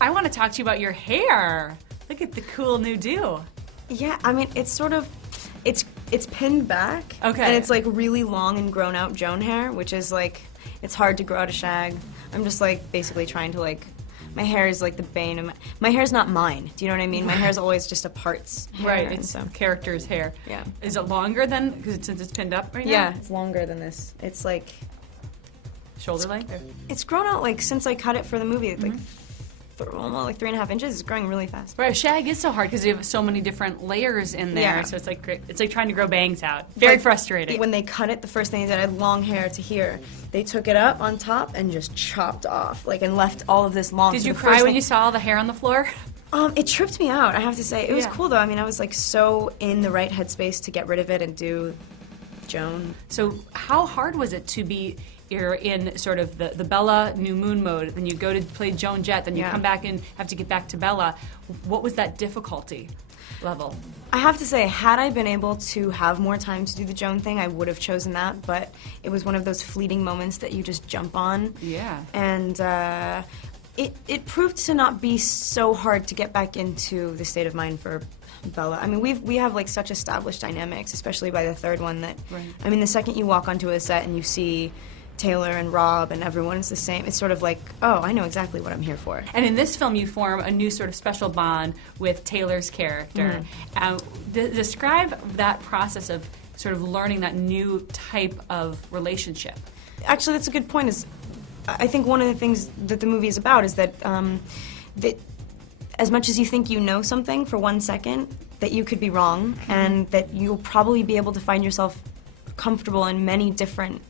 I want to talk to you about your hair. Look at the cool new do. Yeah, I mean, it's sort of, it's pinned back. Okay. And it's like really long and grown out Joan hair, which is like, it's hard to grow out a shag. I'm just like basically trying to like, my hair is like the bane of my hair's not mine. Do you know what I mean? My hair's always just a part's hair. Right, it's so. Character's hair. Yeah. Is it longer than, because since it's pinned up right now? Yeah, it's longer than this. It's like, shoulder length? it's grown out like since I cut it for the movie, like almost like 3.5 inches. It's growing really fast. Right, shag is so hard because you have so many different layers in there. Yeah. So it's like trying to grow bangs out. Very Like, frustrating. When they cut it, the first thing they did, I had long hair to here. They took it up on top and just chopped off, like, and left all of this long. Did So you the cry first when thing- you saw all the hair on the floor? It tripped me out, I have to say. It was Yeah. cool though. I mean, I was like so in the right headspace to get rid of it and do Joan. So how hard was it to be, you're in sort of the Bella New Moon mode, then you go to play Joan Jett, then you Yeah. come back and have to get back to Bella. What was that difficulty level? I have to say, had I been able to have more time to do the Joan thing, I would have chosen that, but it was one of those fleeting moments that you just jump on. Yeah. And it proved to not be so hard to get back into the state of mind for Bella. I mean, we have like such established dynamics, especially by the third one, that, Right. I mean, the second you walk onto a set and you see Taylor and Rob and everyone's the same, it's sort of like, oh, I know exactly what I'm here for. And in this film, you form a new sort of special bond with Taylor's character. Describe that process of sort of learning that new type of relationship. Actually, that's a good point. Is I think one of the things that the movie is about is that that as much as you think you know something for 1 second, that you could be wrong, and that you'll probably be able to find yourself comfortable in many different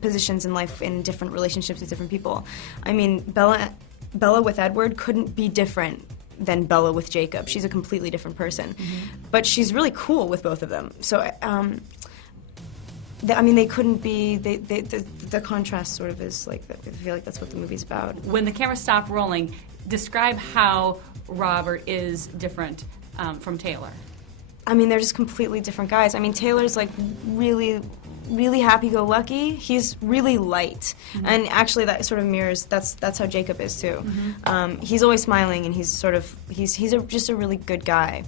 positions in life, in different relationships with different people. I mean, Bella with Edward couldn't be different than Bella with Jacob. She's a completely different person. But she's really cool with both of them. So, I mean, they couldn't be, the contrast sort of is like, I feel like that's what the movie's about. When the camera stopped rolling, describe how Robert is different from Taylor. I mean, they're just completely different guys. I mean, Taylor's like really happy-go-lucky. He's really light, and actually that sort of mirrors. That's how Jacob is too. He's always smiling, and he's just a really good guy.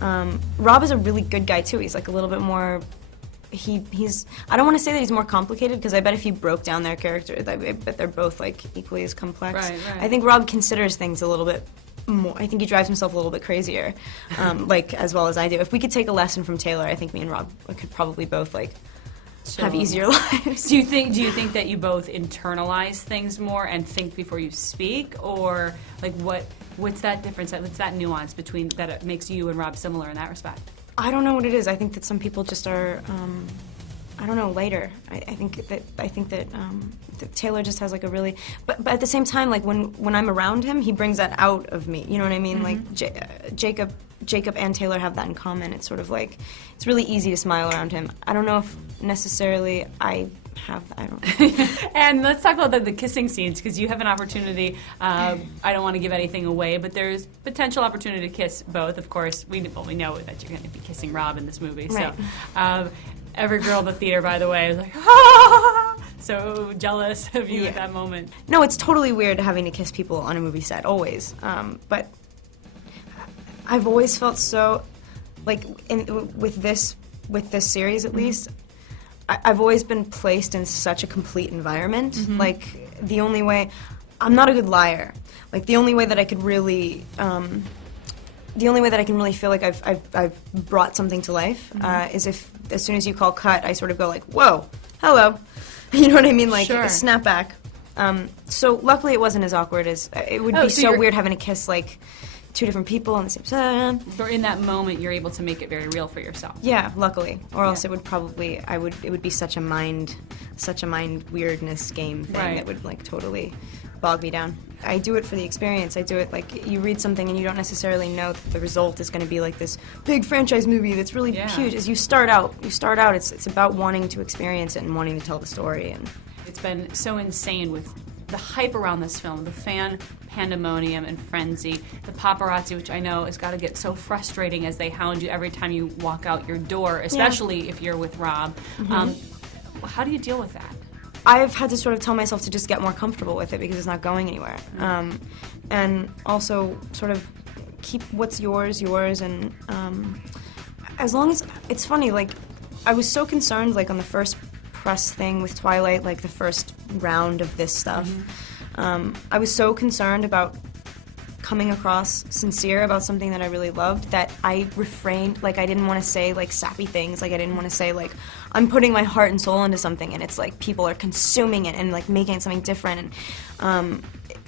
Rob is a really good guy too. He's like a little bit more. He's. I don't want to say that he's more complicated, because I bet if you broke down their character, I bet they're both like equally as complex. Right. I think Rob considers things a little bit more. I think he drives himself a little bit crazier, like as well as I do. If we could take a lesson from Taylor, I think me and Rob could probody both like have easier lives. Do you think that you both internalize things more and think before you speak, or like what's that difference? What's that nuance between that it makes you and Rob similar in that respect? I don't know what it is. I think that some people just are. I don't know. Lighter. I think that Taylor just has like a really. But at the same time, like when I'm around him, he brings that out of me. You know what I mean? Like Jacob and Taylor have that in common. It's sort of like it's really easy to smile around him. I don't know if necessarily I have. I don't know. And let's talk about the kissing scenes, because you have an opportunity. I don't want to give anything away, but there's potential opportunity to kiss both. Of course, we know that you're going to be kissing Rob in this movie. Right. So every girl in the theater, by the way, was like, ah! So jealous of you at that moment. No, it's totally weird having to kiss people on a movie set, always. But I've always felt so, like, with this series at least, I've always been placed in such a complete environment. Like, the only way, I'm not a good liar. Like, the only way that I could really, the only way that I can really feel like I've brought something to life is if, as soon as you call cut, I sort of go like, whoa, hello. You know what I mean? Like, Sure. a snap back. So luckily it wasn't as awkward as, it would be so weird having to kiss, like, two different people on the same set. Or in that moment, you're able to make it very real for yourself. Yeah, luckily. Or else it would probably, it would be such a mind weirdness game thing Right. that would, like, totally bog me down. I do it for the experience. I do it, like, you read something and you don't necessarily know that the result is going to be like this big franchise movie that's really huge. As you start out, it's about wanting to experience it and wanting to tell the story. And It's been so insane with the hype around this film, the fan pandemonium and frenzy, the paparazzi, which I know has got to get so frustrating as they hound you every time you walk out your door, especially if you're with Rob. How do you deal with that? I've had to sort of tell myself to just get more comfortable with it because it's not going anywhere. And also sort of keep what's yours, and as long as, it's funny, like, I was so concerned, like, on the first press thing with Twilight, like, the first round of this stuff, I was so concerned about coming across sincere about something that I really loved that I refrained. Like, I didn't want to say, like, sappy things. Like, I didn't want to say, like, I'm putting my heart and soul into something and it's like people are consuming it and, like, making it something different. And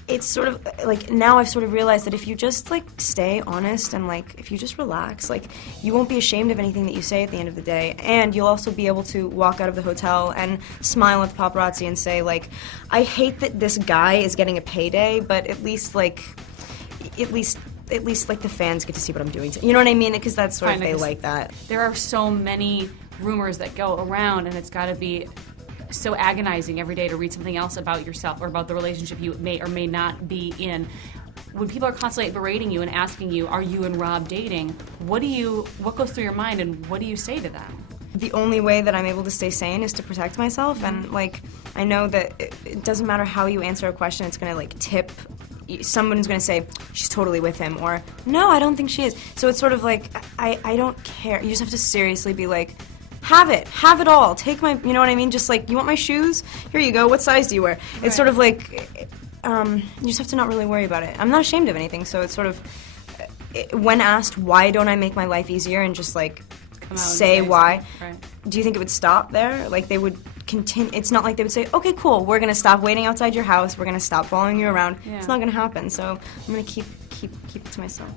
it's sort of like, now I've sort of realized that if you just, like, stay honest and, like, if you just relax, like, you won't be ashamed of anything that you say at the end of the day, and you'll also be able to walk out of the hotel and smile at the paparazzi and say, like, I hate that this guy is getting a payday, but at least like the fans get to see what I'm doing. You know what I mean? Because that's sort of, they like that. There are so many rumors that go around, and it's got to be so agonizing every day to read something else about yourself or about the relationship you may or may not be in. When people are constantly berating you and asking you, are you and Rob dating, what goes through your mind and what do you say to them? The only way that I'm able to stay sane is to protect myself, and, like, I know that it doesn't matter how you answer a question, it's gonna, like, tip. Someone's going to say, she's totally with him, or, no, I don't think she is. So it's sort of like, I don't care. You just have to seriously be like, have it all. Take my, you know what I mean? Just like, you want my shoes? Here you go. What size do you wear? Right. It's sort of like, you just have to not really worry about it. I'm not ashamed of anything, so it's sort of, when asked, why don't I make my life easier and just, like, say why, right. Do you think it would stop there? Like, they would continue. It's not like they would say, okay, cool, we're going to stop waiting outside your house, we're going to stop following you around. Yeah. It's not going to happen, so I'm going to keep it to myself.